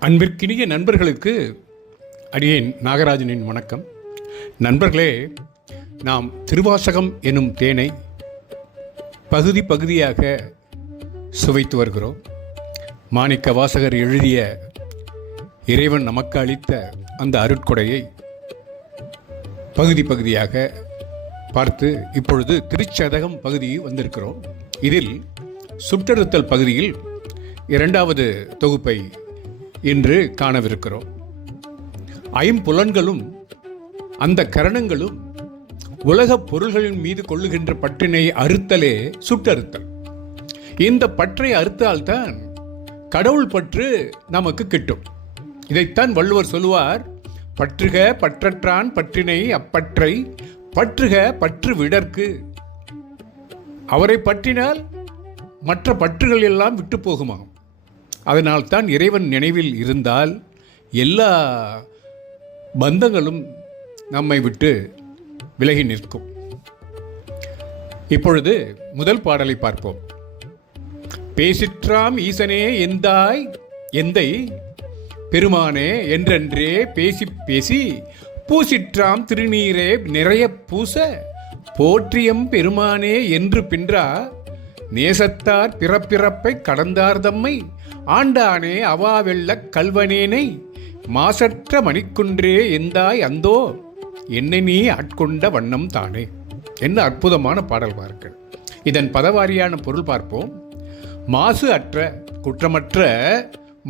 அன்பிற்கினிய நண்பர்களுக்கு அடியேன் நாகராஜனின் வணக்கம். நண்பர்களே நாம் திருவாசகம் எனும் தேனை பகுதி பகுதியாக சுவைத்து வருகிறோம். மாணிக்க வாசகர் எழுதிய இறைவன் நமக்கு அளித்த அந்த அருட்கொடையை பகுதி பகுதியாக பார்த்து இப்பொழுது திருச்சதகம் பகுதி வந்திருக்கிறோம். இதில் சுற்றறுத்தல் பகுதியில் இரண்டாவது தொகுப்பை இன்று காணவிருக்கிறோம். ஐம்புலன்களும் அந்த கரணங்களும் உலகப் பொருள்களின் மீது கொள்ளுகின்ற பற்றினை அறுத்தலே சுட்டறுத்தல். இந்த பற்றை அறுத்தால்தான் கடவுள் பற்று நமக்கு கிட்டும். இதைத்தான் வள்ளுவர் சொல்லுவார் பற்றுக பற்றற்றான் பற்றினை அப்பற்றை பற்றுக பற்று விடற்கு. அவரை பற்றினால் மற்ற பற்றுகள் எல்லாம் விட்டு போகுமாம். அதனால் தான் இறைவன் நினைவில் இருந்தால் எல்லா பந்தங்களும் நம்மை விட்டு விலகி நிற்கும். இப்பொழுது முதல் பாடலை பார்ப்போம். பேசிற்றாம் ஈசனே எந்தாய்? எந்தை? பெருமானே என்றென்றே பேசி பேசி பூசிற்றாம் திருநீரே நிறைய பூச போற்றியம் பெருமானே என்று பின்றா நேசத்தார் பிறப்பிறப்பை கடந்தார்தம்மை ஆண்டானே அவாவெல்லக் கல்வனேனை மாசற்ற மணிக்குன்றே எந்தாய் அந்தோ. என்னை நீ ஆட்கொண்ட வண்ணம் தானே. என்ன அற்புதமான பாடல் பாருங்கள். இதன் பதவாரியான பொருள் பார்ப்போம். மாசு அற்ற குற்றமற்ற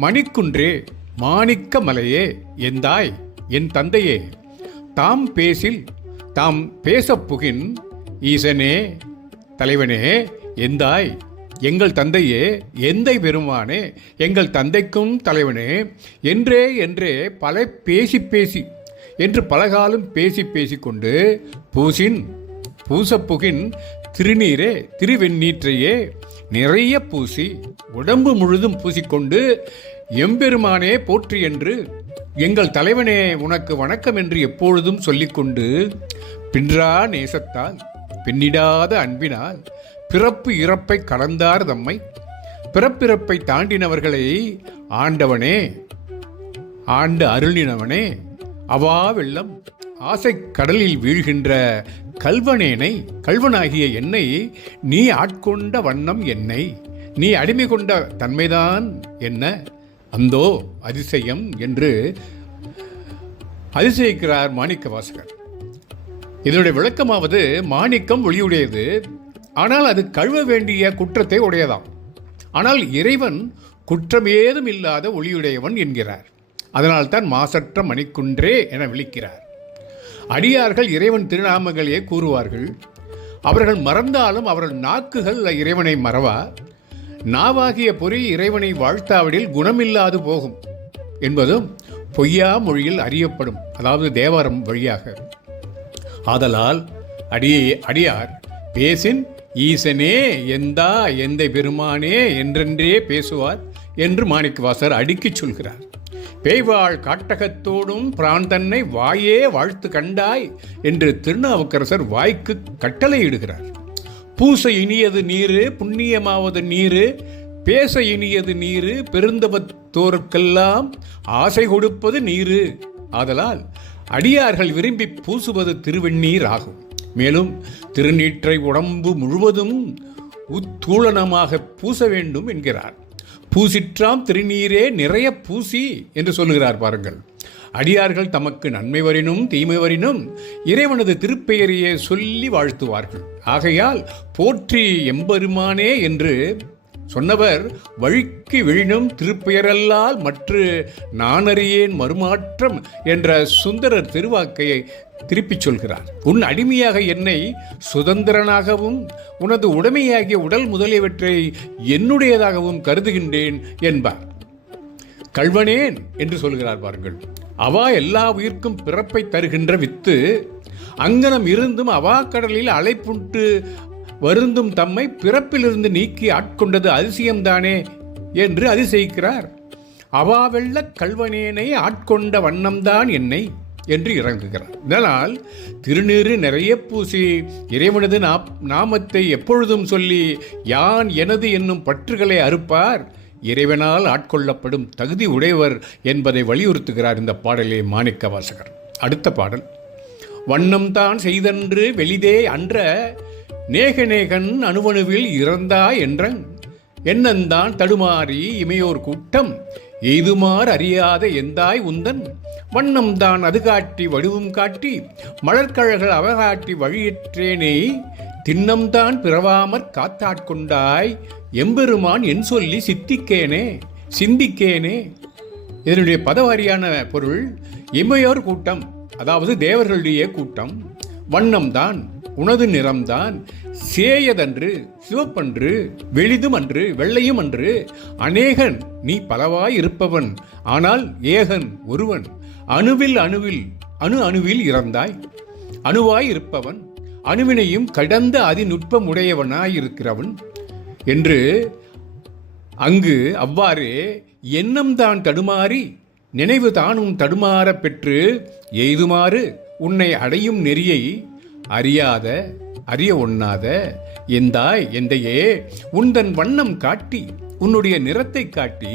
மணிக்குன்றே மாணிக்க மலையே எந்தாய்? என் தந்தையே தாம் பேசில் தாம் பேசப் புகின் ஈசனே தலைவனே எந்தாய்? எங்கள் தந்தையே எந்தை பெருமானே எங்கள் தந்தைக்கும் தலைவனே என்றே என்றே பல பேசி பேசி என்று பலகாலம் பேசி கொண்டு பூசின் பூசப்புகின் திருநீரே திருவெண்ணீற்றையே நிறைய பூசி உடம்பு முழுதும் பூசிக்கொண்டு எம்பெருமானே போற்றி என்று எங்கள் தலைவனே உனக்கு வணக்கம் என்று எப்பொழுதும் சொல்லிக்கொண்டு பின்றா நேசத்தால் பின்னிடாத அன்பினால் பிறப்பு இறப்பை கலந்தார் தம்மை. பிறப்பிறப்பை தாண்டினவர்களை ஆண்டவனே ஆண்டு அருளினவனே அவா வெள்ளம். ஆசை கடலில் வீழ்கின்ற கல்வனேனை கல்வனாகிய என்னை நீ ஆட்கொண்ட வண்ணம் என்னை. நீ அடிமை கொண்ட தன்மைதான் என்ன? அந்தோ அதிசயம் என்று அதிசயிக்கிறார் மாணிக்க வாசகர் இதனுடைய விளக்கமாவது மாணிக்கம் ஒளியுடையது. ஆனால் அது கழுவ வேண்டிய குற்றத்தை உடையதாம். ஆனால் இறைவன் குற்றம் ஏதும் இல்லாத ஒளியுடையவன் என்கிறார். அதனால்தான் மாசற்ற மணிக்குன்றே என விழிக்கிறார். அடியார்கள் இறைவன் திருநாமங்களையே கூறுவார்கள். அவர்கள் மறந்தாலும் அவர்கள் நாக்குகள் இறைவனை மறவா? நாவாகிய பொறி இறைவனை வாழ்த்தாவிடில் குணமில்லாது போகும் என்பதும் பொய்யா மொழியில் அறியப்படும் அதாவது தேவாரம் வழியாக. ஆதலால் அடியே அடியார் பேசின் ஈசனே எந்தா எந்தை பெருமானே என்றென்றே பேசுவார் என்று மாணிக்கவாசர் அடுக்கிச் சொல்கிறார். பேய்வாள் காட்டகத்தோடும் பிரான் தன்னை வாயே வாழ்த்து கண்டாய் என்று திருநாவுக்கரசர் வாய்க்கு கட்டளையிடுகிறார். பூச இனியது நீரு புண்ணியமாவது நீரு பேச இனியது நீரு பெருந்தவத்தோருக்கெல்லாம் ஆசை கொடுப்பது நீரு. ஆதலால் அடியார்கள் விரும்பி பூசுவது திருவெண்ணீர் ஆகும். மேலும் திருநீற்றை உடம்பு முழுவதும் உத்தூளனமாக பூச வேண்டும் என்கிறார். பூசிற்றாம் திருநீரே நிறைய பூசி என்று சொல்லுகிறார் பாருங்கள். அடியார்கள் தமக்கு நன்மை வரினும் தீமை வரினும் இறைவனது திருப்பெயரையே சொல்லி வாழ்த்துவார்கள். ஆகையால் போற்றி எம்பெருமானே என்று சொன்னவர் வழிக்கு விழினும் திருப்பெயரல்லால் மற்ற நானறியேன் மறுமாற்றம் என்ற சுந்தரர் திருவாக்கையை திருப்பிச் சொல்கிறார். உன் அடிமையாக என்னை சுதந்திரனாகவும் உனது உடைமையாகிய உடல் முதலியவற்றை என்னுடையதாகவும் கருதுகின்றேன் என்பார். கல்வனேன் என்று சொல்கிறார் பாருங்கள். அவா எல்லா உயிர்க்கும் பிறப்பை தருகின்ற வித்து அங்கனம் இருந்தும் அவா கடலில் அலைப்புண்டு வருந்தும் தம்மை பிறப்பிலிருந்து நீக்கி ஆட்கொண்டது அதிசயம்தானே என்று அதிசயிக்கிறார். அவாவெள்ள கல்வனேனை ஆட்கொண்ட வண்ணம்தான் என்னை என்று இறங்குகிறார். இதனால் திருநீறு நிறைய பூசி இறைவனது நாமத்தை எப்பொழுதும் சொல்லி யான் எனது என்னும் பற்றுகளை அறுப்பார். இறைவனால் ஆட்கொள்ளப்படும் தகுதி உடையவர் என்பதை வலியுறுத்துகிறார் இந்த பாடலே மாணிக்க வாசகர் அடுத்த பாடல். வண்ணம்தான் செய்தன்று வெளிதே அன்ற நேகநேகன் அணுவணுவில் இறந்தா என்றன். என்னந்தான் தடுமாறி இமையோர் கூட்டம்? எய்துமார் அறியாத எந்தாய் உந்தன்? வண்ணம்தான் அது காட்டி வடிவும் காட்டி மலர்கழல்கள் அவகாட்டி வழியற்றேனே. திண்ணம்தான் பிறவாமற் காத்தாட்கொண்டாய் எம்பெருமான் என் சொல்லி சித்திக்கேனே சிந்திக்கேனே. இதனுடைய பதவாரியான பொருள் இமையோர் கூட்டம் அதாவது தேவர்களுடைய கூட்டம். வண்ணம்தான் உனது நிறம்தான் சேயதன்று சிவப்பன்று வெளிதும் அன்று வெள்ளையும் அன்று அநேகன் நீ பலவாய் இருப்பவன் ஆனால் ஏகன் ஒருவன். அணுவில் அணுவில் அணு அணுவில் இறந்தாய். அணுவாய் இருப்பவன் அணுவினையும் கடந்த அதிநுட்பம் உடையவனாய் இருக்கிறவன் என்று அங்கு அவ்வாறே எண்ணம்தான் தடுமாறி நினைவு தானும் தடுமாறப் பெற்று எய்துமாறு உன்னை அடையும் நெறியை அறியாத அறிய ஒண்ணாத எந்தாய் எந்தையே உந்தன் வண்ணம் காட்டி உன்னுடைய நிறத்தை காட்டி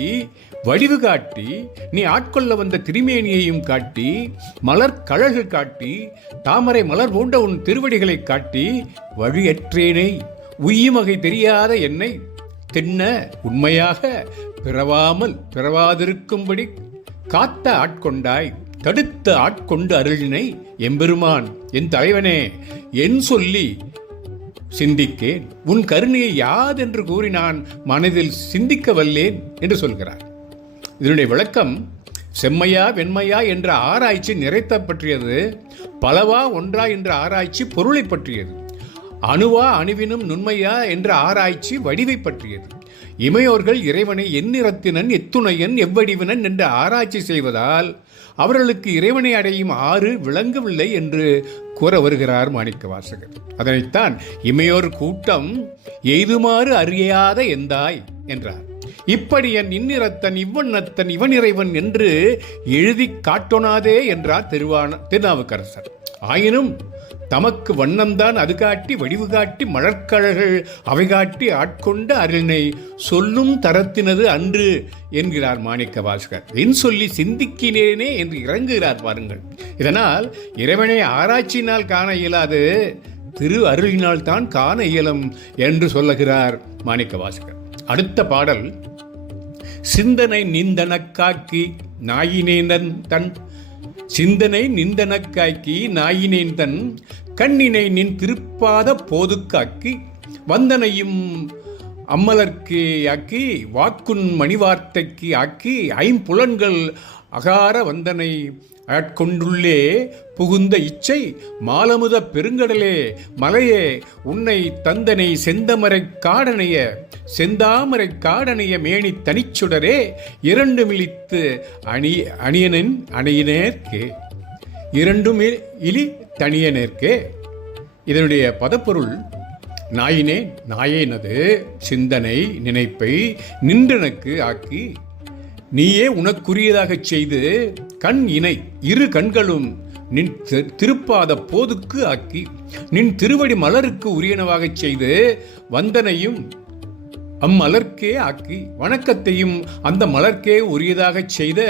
வடிவு காட்டி நீ ஆட்கொள்ள வந்த திருமேனியையும் காட்டி மலர் கழகு காட்டி தாமரை மலர் போன்ற உன் திருவடிகளை காட்டி வழியற்றேனை உய்யுமகை தெரியாத என்னை தின்ன உண்மையாக பிறவாமல் பிறவாதிருக்கும்படி காத்த ஆட்கொண்டாய். தடுத்த ஆட்கொண்டு அருளினை எம்பெருமான் என் தலைவனே என் சொல்லி சிந்திக்கேன். உன் கருணையை யாதென்று கூறி நான் மனதில் சிந்திக்க வல்லேன் என்று சொல்கிறார். இதனுடைய விளக்கம் செம்மையா வெண்மையா என்ற ஆராய்ச்சி நிறைத்த பற்றியது பலவா ஒன்றா என்ற ஆராய்ச்சி பொருளை பற்றியது அணுவா அணுவினும் நுண்மையா என்ற ஆராய்ச்சி வடிவை பற்றியது. இமையோர்கள் இறைவனை எந்நிறத்தினன் எத்துணையன் எவ்வடிவினன் என்று ஆராய்ச்சி செய்வதால் அவர்களுக்கு இறைவனை அடையும் ஆறு விளங்கவில்லை என்று கூற வருகிறார் மாணிக்க வாசகர். அதனைத்தான் இமையோர் கூட்டம் எய்துமாறு அறியாத எந்தாய்? என்றார். இப்படி என் இன்னிறத்தன் இவ்வண்ணத்தன் இவன் இறைவன் என்று எழுதி காட்டொணாதே என்றார் திருவான திருநாவுக்கரசர். ஆயினும் தமக்கு வண்ணம்தான் அது காட்டி வடிவு காட்டி மலர்கழல்கள் அவை காட்டி ஆட்கொண்ட அருளினை சொல்லும் தரத்தினது அன்று என்கிறார் மாணிக்க வாசகர் என் சொல்லி சிந்திக்கினேனே என்று இறங்குகிறார் பாருங்கள். இதனால் இறைவனை ஆராய்ச்சியினால் காண இயலாது திரு அருளினால் தான் காண இயலும் என்று சொல்லுகிறார் மாணிக்க வாசகர் அடுத்த பாடல் சிந்தனை நிந்தனக்காக்கி நாயினேந்தன் தன். சிந்தனை நிந்தனக்காக்கி நாயினேன் தன் கண்ணினை நின் திருப்பாத போதுக்காக்கி வந்தனையும் அம்மலர்க்கு ஆக்கி வாக்குன் மணிவார்த்தைக்கு ஆக்கி ஐம்புலன்கள் அகார வந்தனை ஆட்கொண்டுள்ளே புகுந்த இச்சை மாலமுத பெருங்கடலே மலையே உன்னை தந்தனை செந்தமரை காடனைய செந்தாமரை காடனைய மேனி தனிச்சுடரே இரண்டு மிழித்து அணி அணியனின் அணியினேற்கே. இரண்டும் இலி தனியனேற்கே. இதனுடைய பதப்பொருள் நாயினே நாயேனது சிந்தனை நினைப்பை நின்றனக்கு ஆக்கி நீயே உனக்குரியதாகச் செய்து கண் இணை இரு கண்களும் நின் திருப்பாத போதுக்கு ஆக்கி நின் திருவடி மலருக்கு உரியனவாகச் செய்து வந்தனையும் அம்மலர்க்கே ஆக்கி வணக்கத்தையும் அந்த மலர்க்கே உரியதாகச் செய்த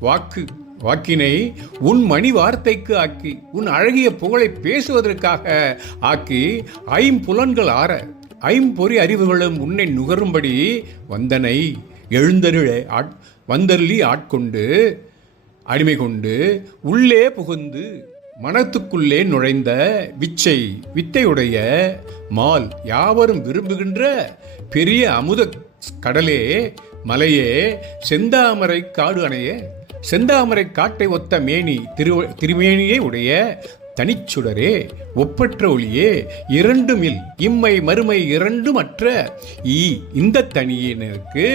வாக்கு வாக்கினை உன் மணி வார்த்தைக்கு ஆக்கி உன் அழகிய புகழை பேசுவதற்காக ஆக்கி ஐம்புலன்கள் ஆற ஐம்பொறி அறிவுகளும் உன்னை நுகரும்படி வந்தனை. எழுந்தருளே ஆட் வந்தருளி ஆட்கொண்டு அடிமை கொண்டு உள்ளே புகுந்து மனத்துக்குள்ளே நுழைந்த விச்சை வித்தையுடைய மால் யாவரும் விரும்புகின்ற பெரிய அமுத கடலே மலையே செந்தாமரை காடு அணைய செந்தாமரை காட்டை ஒத்த மேனி திரு திருமேனியை உடைய தனிச்சுடரே ஒப்பற்ற ஒளியே இரண்டுமில் இம்மை மறுமை இரண்டும் அற்ற ஈ இந்த தனியினருக்கு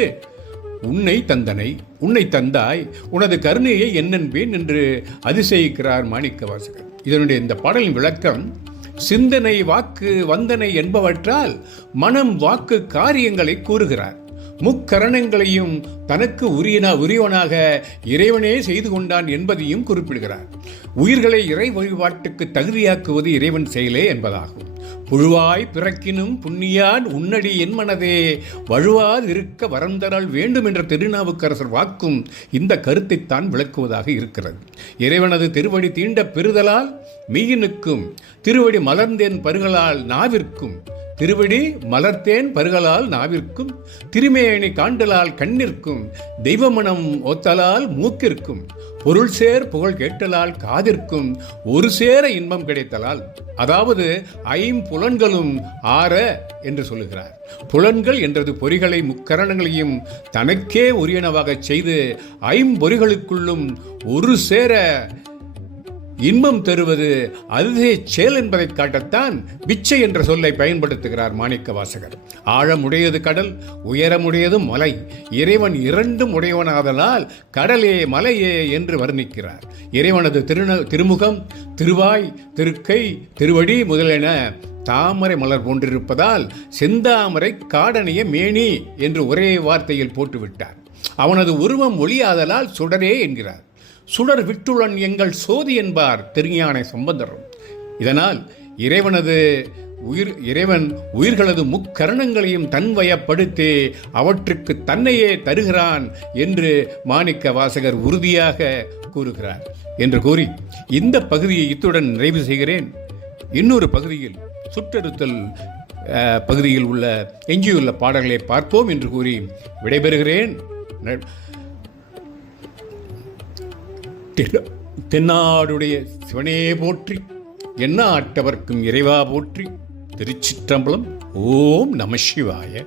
உன்னை தந்தனை உன்னை தந்தாய் உனது கருணையை என்னென்பேன் என்று அதிசயிக்கிறார் மாணிக்கவாசகர். இதனுடைய இந்த பாடலின் விளக்கம் சிந்தனை வாக்கு வந்தனை என்பவற்றால் மனம் வாக்கு காரியங்களை கூறுகிறார். முக்கரணங்களையும் தனக்கு உரியனா உரியவனாக இறைவனே செய்து கொண்டான் என்பதையும் குறிப்பிடுகிறார். உயிர்களை இறை வழிபாட்டுக்கு தகுதியாக்குவது இறைவன் செயலே என்பதாகும். புழுவாய் பிறக்கினும் புண்ணியான் உன்னடி என் மனதே. வழுவாதிருக்க வரந்தரால் வேண்டும் என்ற திருநாவுக்கரசர் வாக்கும் இந்த கருத்தைத்தான் விளக்குவதாக இருக்கிறது. இறைவனது திருவடி தீண்ட பெறுதலால் மெய்யினுக்கும் திருவடி மலர்ந்தேன் பருகலால் நாவிற்கும் திருவடி மலர்த்தேன் பருகலால் நாவிற்கும் திருமேனி காண்டலால் கண்ணிற்கும் தெய்வமனம் ஒத்தலால் மூக்கிற்கும் பொருள் சேர் புகழ் கேட்டலால் காதிற்கும் ஒரு சேர இன்பம் கிடைத்தலால். அதாவது ஐம்புலன்களும் ஆற என்று சொல்லுகிறார். புலன்கள் என்றது பொறிகளை முக்கரணங்களையும் தனக்கே உரியனவாகச் செய்து ஐம்பொறிகளுக்குள்ளும் ஒரு சேர இன்பம் தருவது அதுவே செயல் என்பதை காட்டத்தான் பிச்சை என்ற சொல்லை பயன்படுத்துகிறார் மாணிக்க வாசகர் ஆழமுடையது கடல் உயரமுடையது மலை. இறைவன் இரண்டும் உடையவனாதலால் கடலே மலையே என்று வர்ணிக்கிறார். இறைவனது திருந திருமுகம் திருவாய் திருக்கை திருவடி முதலென தாமரை மலர் போன்றிருப்பதால் செந்தாமரை காடனிய மேனி என்று ஒரே வார்த்தையில் போட்டுவிட்டார். அவனது உருவம் ஒளியாதலால் சுடரே என்கிறார். சுடர் விட்டுளன் எங்கள் சோதி என்பார் திருஞானை சம்பந்தரும். இதனால் இறைவனது உயிர் இறைவன் உயிர்களது முக்கரணங்களையும் தன்வயப்படுத்தி அவற்றுக்கு தன்னையே தருகிறான் என்று மாணிக்க வாசகர் உறுதியாக கூறுகிறார் என்று கூறி இந்த பகுதியை இத்துடன் நிறைவு செய்கிறேன். இன்னொரு பகுதியில் சுற்றறுத்தல் பகுதியில் உள்ள எஞ்சியுள்ள பாடல்களை பார்ப்போம் என்று கூறி விடைபெறுகிறேன். தென்னாடுடைய சிவனே போற்றி என்ன ஆட்டவர்க்கும் இறைவா போற்றி திருச்சிற்றம்பலம் ஓம் நம சிவாய.